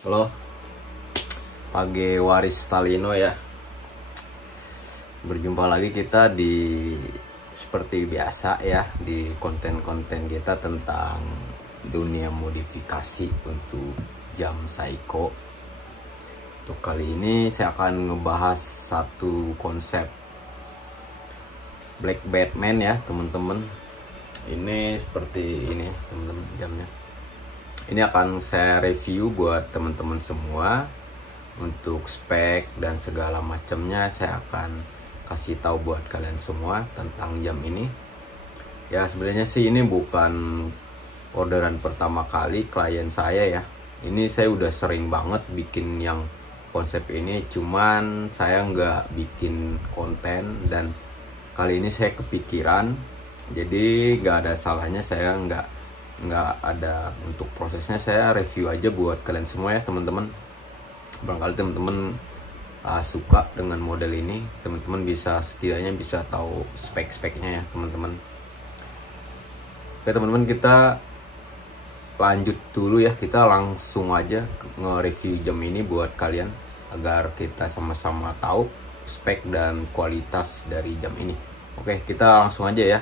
Halo, Page Waris Stalino ya. Berjumpa lagi kita di seperti biasa ya, di konten-konten kita tentang dunia modifikasi untuk jam Seiko. Untuk kali ini saya akan ngebahas satu konsep Black Batman ya teman-teman. Ini seperti ini teman-teman jamnya. Ini akan saya review buat teman-teman semua. Untuk spek dan segala macamnya saya akan kasih tahu buat kalian semua tentang jam ini. Ya sebenarnya sih ini bukan orderan pertama kali klien saya ya. Ini saya udah sering banget bikin yang konsep ini, cuman saya nggak bikin konten dan kali ini saya kepikiran. Jadi nggak ada salahnya saya nggak ada untuk prosesnya, saya review aja buat kalian semua ya teman-teman. Barangkali teman-teman suka dengan model ini, teman-teman bisa setidaknya bisa tahu spek-speknya ya teman-teman. Oke teman-teman, kita lanjut dulu ya, kita langsung aja nge-review jam ini buat kalian agar kita sama-sama tahu spek dan kualitas dari jam ini. Oke, kita langsung aja ya.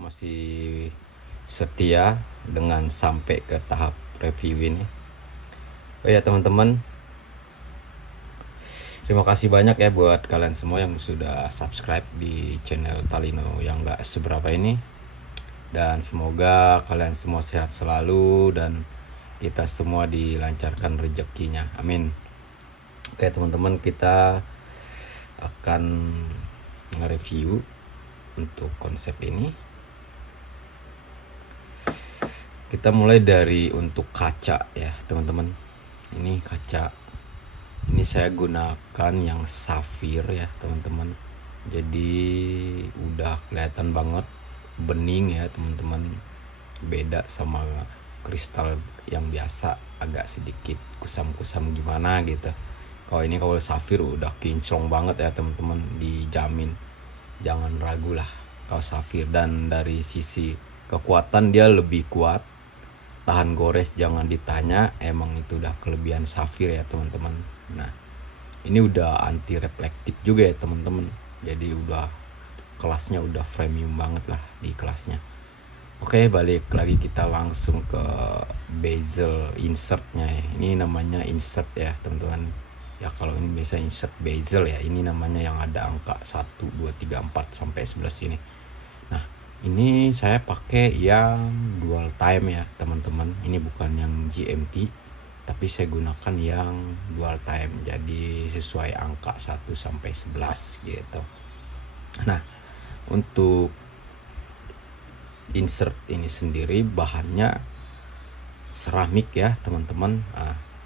Masih setia dengan sampai ke tahap review ini. Oh ya teman-teman, terima kasih banyak ya buat kalian semua yang sudah subscribe di channel Talino yang gak seberapa ini. Dan semoga kalian semua sehat selalu dan kita semua dilancarkan rezekinya, amin. Oke teman-teman, kita akan nge-review untuk konsep ini. Kita mulai dari untuk kaca ya teman-teman. Ini kaca, ini saya gunakan yang safir ya teman-teman. Jadi udah kelihatan banget bening ya teman-teman, beda sama kristal yang biasa agak sedikit kusam-kusam gimana gitu. Kalau safir udah kinclong banget ya teman-teman, dijamin, jangan ragu lah kalau safir. Dan dari sisi kekuatan dia lebih kuat, tahan gores jangan ditanya, emang itu udah kelebihan safir ya teman-teman. Nah ini udah anti reflektif juga ya teman-teman, jadi udah kelasnya udah premium banget lah di kelasnya. Oke, balik lagi kita langsung ke bezel insertnya ya. Ini namanya insert ya teman-teman ya. Kalau ini biasa insert bezel ya, ini namanya yang ada angka 1, 2, 3, 4 sampai 11 ini. Nah ini saya pakai yang dual time ya teman-teman. Ini bukan yang GMT, tapi saya gunakan yang dual time, jadi sesuai angka 1 sampai 11 gitu. Nah untuk insert ini sendiri bahannya seramik ya teman-teman.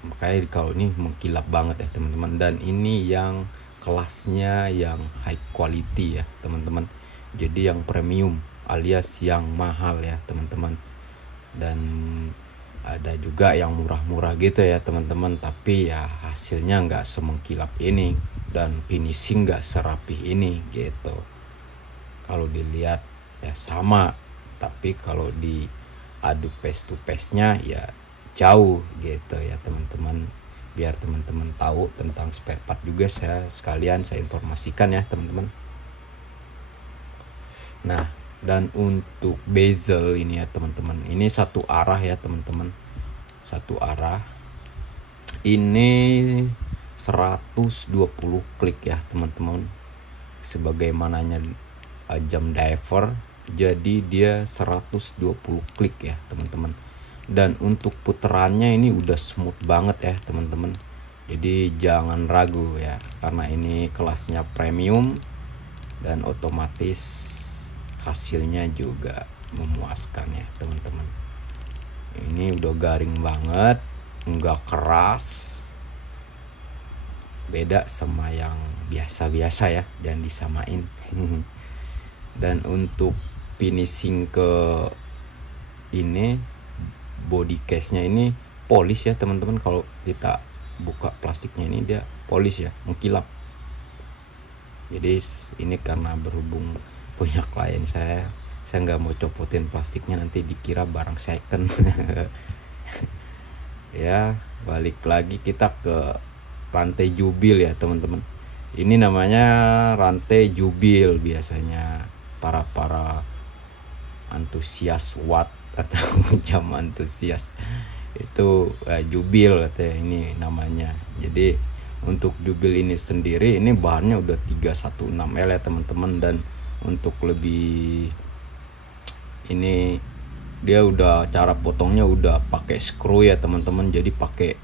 Makanya kalau ini mengkilap banget ya teman-teman. Dan ini yang kelasnya yang high quality ya teman-teman, jadi yang premium alias yang mahal ya teman-teman. Dan ada juga yang murah-murah gitu ya teman-teman, tapi ya hasilnya nggak semengkilap ini dan finishing nggak serapih ini gitu. Kalau dilihat ya sama, tapi kalau diadu face to face nya ya jauh gitu ya teman-teman. Biar teman-teman tahu tentang spare part juga, saya informasikan ya teman-teman. Nah dan untuk bezel ini ya teman-teman, ini satu arah ya teman-teman, satu arah. Ini 120 klik ya teman-teman, sebagaimananya jam diver, jadi dia 120 klik ya teman-teman. Dan untuk putarannya ini udah smooth banget ya teman-teman, jadi jangan ragu ya, karena ini kelasnya premium dan otomatis hasilnya juga memuaskan ya teman-teman. Ini udah garing banget, nggak keras, beda sama yang biasa-biasa ya, jangan disamain. Dan untuk finishing ke ini body case nya ini polish ya teman-teman. Kalau kita buka plastiknya ini dia polish ya, mengkilap. Jadi ini karena berhubung punya klien saya nggak mau copotin plastiknya, nanti dikira barang second. Ya, balik lagi kita ke rantai jubil ya teman-teman. Ini namanya rantai jubil, biasanya para antusias watt atau jam antusias itu jubil katanya ini namanya. Jadi untuk jubil ini sendiri, ini bahannya udah 316L ya teman-teman, dan untuk lebih ini dia udah cara potongnya udah pakai screw ya teman-teman. Jadi pakai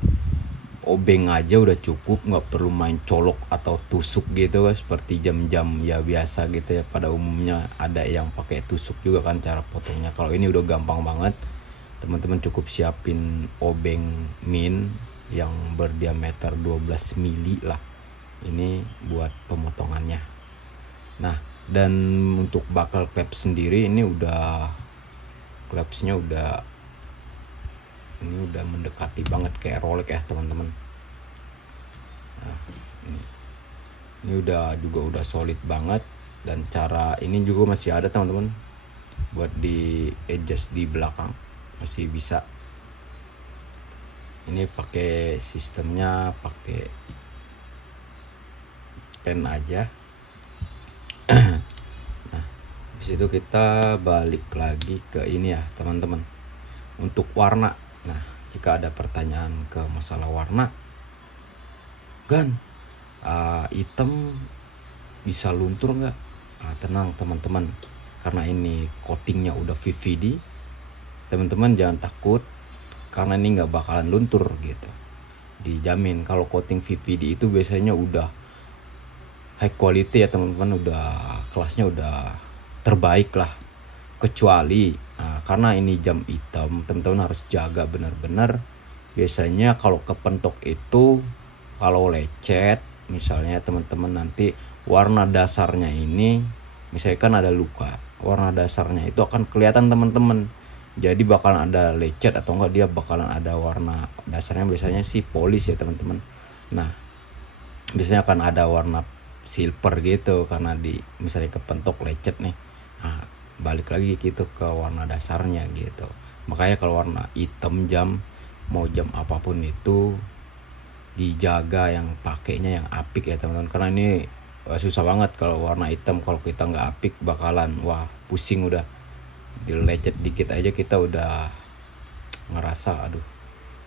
obeng aja udah cukup, nggak perlu main colok atau tusuk gitu kan, seperti jam-jam ya biasa gitu ya. Pada umumnya ada yang pakai tusuk juga kan cara potongnya. Kalau ini udah gampang banget teman-teman, cukup siapin obeng min yang berdiameter 12 mili lah ini buat pemotongannya. Nah, dan untuk buckle clamp sendiri ini udah clampsnya udah mendekati banget kayak Rolex ya teman-teman. Nah, ini udah solid banget, dan cara ini juga masih ada teman-teman buat di adjust di belakang, masih bisa. Ini pakai sistemnya pakai pen aja. Nah, habis itu kita balik lagi ke ini ya teman-teman, untuk warna. Nah, jika ada pertanyaan ke masalah warna, Gan, hitam bisa luntur nggak? Tenang teman-teman, karena ini coatingnya udah VVD, teman-teman jangan takut, karena ini nggak bakalan luntur gitu, dijamin. Kalau coating VVD itu biasanya udah high quality ya teman-teman, udah kelasnya udah terbaik lah. Kecuali karena ini jam hitam, teman-teman harus jaga benar-benar. Biasanya kalau kepentok itu, kalau lecet misalnya teman-teman, nanti warna dasarnya ini misalkan ada luka, warna dasarnya itu akan kelihatan teman-teman. Jadi bakalan ada lecet atau enggak, dia bakalan ada warna dasarnya, biasanya sih polis ya teman-teman. Nah, biasanya akan ada warna silver gitu karena di misalnya kepentok lecet nih. Nah, balik lagi gitu ke warna dasarnya gitu. Makanya kalau warna hitam jam, mau jam apapun itu dijaga yang pakainya yang apik ya teman-teman, karena ini susah banget kalau warna hitam. Kalau kita nggak apik bakalan pusing, udah dilecet dikit aja kita udah ngerasa aduh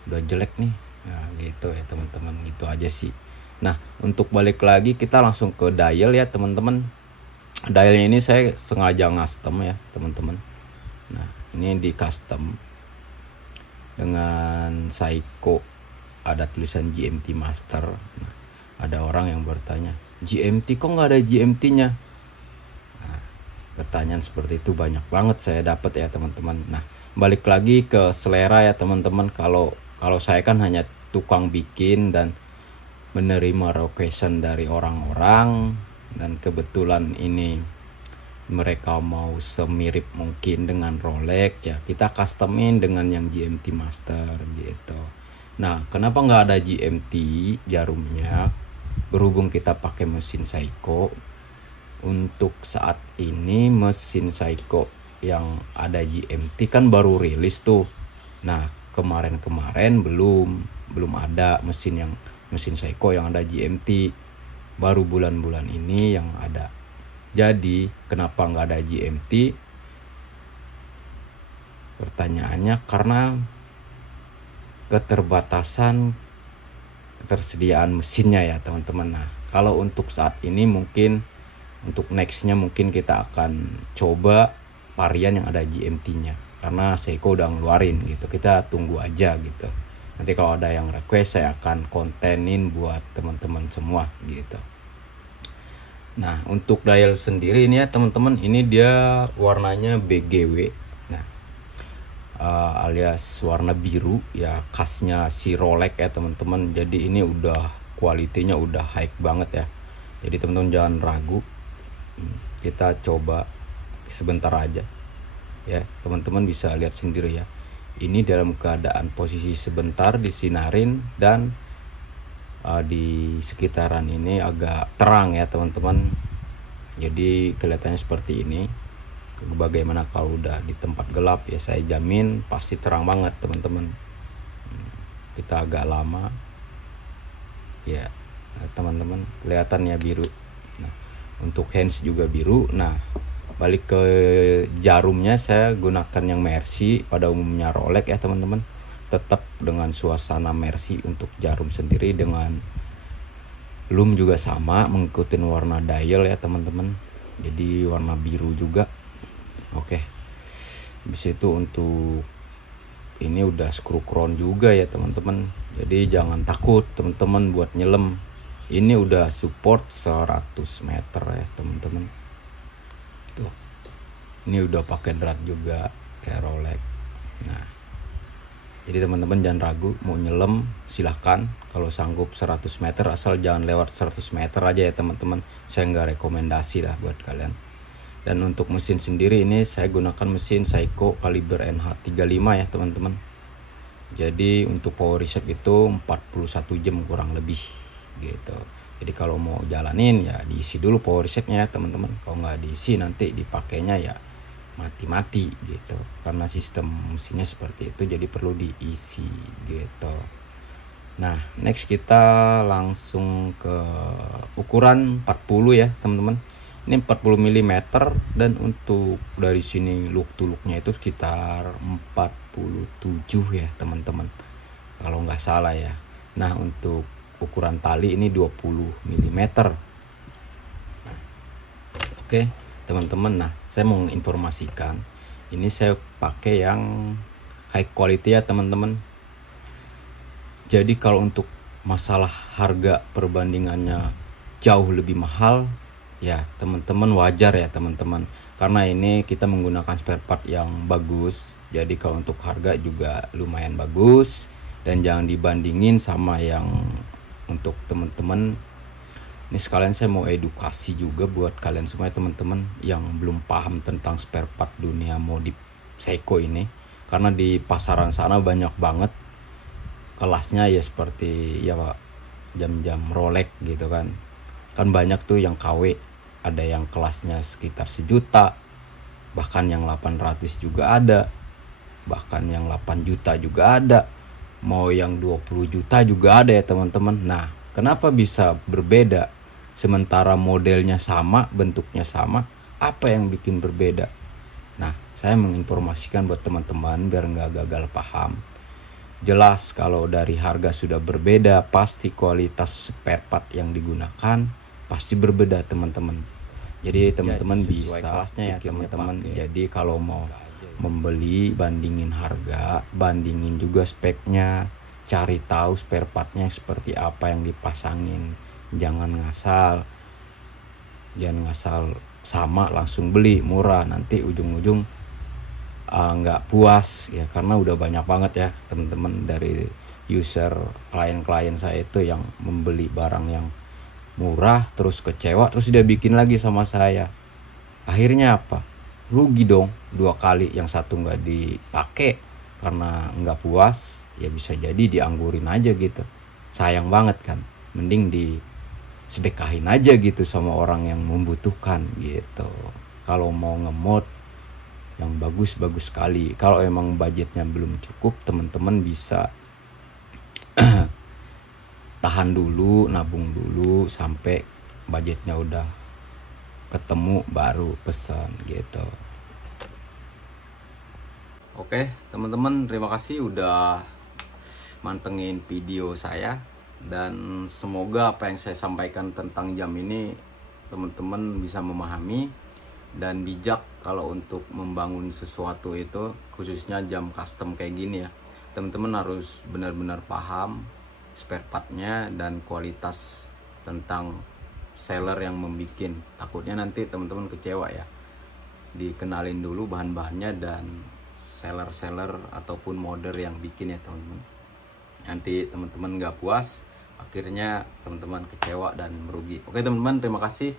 udah jelek nih. Nah gitu ya teman-teman, gitu aja sih. Nah, untuk balik lagi kita langsung ke dial ya teman-teman. Dialnya ini saya sengaja custom ya teman-teman. Nah, ini di custom dengan Seiko, ada tulisan GMT Master. Nah, ada orang yang bertanya, GMT kok nggak ada GMT-nya? Nah, pertanyaan seperti itu banyak banget saya dapat ya teman-teman. Nah, balik lagi ke selera ya teman-teman. Kalau saya kan hanya tukang bikin dan menerima requestan dari orang-orang, dan kebetulan ini mereka mau semirip mungkin dengan Rolex ya, kita customin dengan yang GMT Master gitu. Nah, kenapa nggak ada GMT jarumnya? Berhubung kita pakai mesin Seiko, untuk saat ini mesin Seiko yang ada GMT kan baru rilis tuh. Nah, kemarin belum ada mesin Seiko yang ada GMT, baru bulan-bulan ini yang ada. Jadi kenapa nggak ada GMT? Pertanyaannya karena ketersediaan mesinnya ya teman-teman. Nah, kalau untuk saat ini mungkin untuk nextnya mungkin kita akan coba varian yang ada GMT-nya, karena Seiko udah ngeluarin gitu. Kita tunggu aja gitu. Nanti kalau ada yang request saya akan kontenin buat teman-teman semua gitu. Nah, untuk dial sendiri ini ya teman-teman, ini dia warnanya BGW. Nah, alias warna biru ya, khasnya si Rolex ya teman-teman. Jadi ini udah kualitinya udah high banget ya. Jadi teman-teman jangan ragu. Kita coba sebentar aja ya, teman-teman bisa lihat sendiri ya. Ini dalam keadaan posisi sebentar disinarin, dan di sekitaran ini agak terang ya teman-teman. Jadi kelihatannya seperti ini. Bagaimana kalau udah di tempat gelap ya, saya jamin pasti terang banget teman-teman. Kita agak lama ya teman-teman, kelihatannya biru. Nah, untuk hands juga biru. Nah, balik ke jarumnya, saya gunakan yang Mercy, pada umumnya Rolex ya teman-teman. Tetap dengan suasana Mercy untuk jarum sendiri, dengan loom juga sama, mengikuti warna dial ya teman-teman. Jadi warna biru juga. Oke. Habis itu untuk ini udah screw crown juga ya teman-teman. Jadi jangan takut teman-teman buat nyelem. Ini udah support 100 meter ya teman-teman. Tuh. Ini udah pakai drat juga kayak Rolex. Nah, jadi teman-teman jangan ragu mau nyelam, silahkan. Kalau sanggup 100 meter, asal jangan lewat 100 meter aja ya teman-teman. Saya nggak rekomendasi lah buat kalian. Dan untuk mesin sendiri ini saya gunakan mesin Seiko kaliber NH35 ya teman-teman. Jadi untuk power reset itu 41 jam kurang lebih gitu. Jadi kalau mau jalanin ya diisi dulu power resetnya ya teman-teman. Kalau nggak diisi nanti dipakainya ya mati-mati gitu, karena sistem mesinnya seperti itu, jadi perlu diisi gitu. Nah, next kita langsung ke ukuran 40 ya teman-teman. Ini 40 mm, dan untuk dari sini look to looknya itu sekitar 47 ya teman-teman, kalau nggak salah ya. Nah, untuk ukuran tali ini 20 mm. Nah, oke teman-teman, nah saya mau menginformasikan ini saya pakai yang high quality ya teman-teman. Jadi kalau untuk masalah harga perbandingannya jauh lebih mahal ya teman-teman, wajar ya teman-teman, karena ini kita menggunakan spare part yang bagus. Jadi kalau untuk harga juga lumayan bagus, dan jangan dibandingin sama yang untuk teman-teman. Ini sekalian saya mau edukasi juga buat kalian semua teman-teman yang belum paham tentang spare part dunia modif Seiko ini, karena di pasaran sana banyak banget kelasnya ya, seperti ya Pak, jam-jam Rolex gitu kan banyak tuh yang KW, ada yang kelasnya sekitar 1 juta, bahkan yang 800 juga ada, bahkan yang 8 juta juga ada, mau yang 20 juta juga ada ya teman-teman. Nah, kenapa bisa berbeda sementara modelnya sama, bentuknya sama? Apa yang bikin berbeda? Nah, saya menginformasikan buat teman-teman biar nggak gagal paham. Jelas kalau dari harga sudah berbeda, pasti kualitas spare part yang digunakan pasti berbeda teman-teman. Jadi teman-teman bisa kelasnya ya teman-teman. Jadi kalau mau membeli, bandingin harga, bandingin juga speknya, cari tahu spare partnya seperti apa yang dipasangin. Jangan ngasal sama langsung beli murah, nanti ujung-ujung nggak puas ya, karena udah banyak banget ya teman-teman dari user klien-klien saya itu yang membeli barang yang murah terus kecewa, terus dia bikin lagi sama saya. Akhirnya apa? Rugi dong 2 kali, yang satu nggak dipakai karena nggak puas, ya bisa jadi dianggurin aja gitu. Sayang banget kan, mending disedekahin aja gitu sama orang yang membutuhkan gitu. Kalau mau ngemod yang bagus-bagus sekali, kalau emang budgetnya belum cukup, teman-teman bisa tahan dulu, nabung dulu sampai budgetnya udah ketemu baru pesan gitu. Oke teman-teman, terima kasih udah mantengin video saya, dan semoga apa yang saya sampaikan tentang jam ini teman-teman bisa memahami dan bijak kalau untuk membangun sesuatu itu, khususnya jam custom kayak gini ya. Teman-teman harus benar-benar paham spare partnya dan kualitas tentang seller yang membikin. Takutnya nanti teman-teman kecewa ya. Dikenalin dulu bahan-bahannya dan seller-seller ataupun modder yang bikin ya teman-teman. Nanti teman-teman nggak puas, akhirnya teman-teman kecewa dan merugi. Oke teman-teman, terima kasih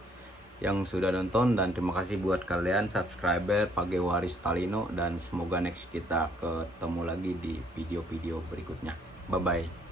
yang sudah nonton dan terima kasih buat kalian subscriber Pagewaris Talino, dan semoga next kita ketemu lagi di video-video berikutnya. Bye bye.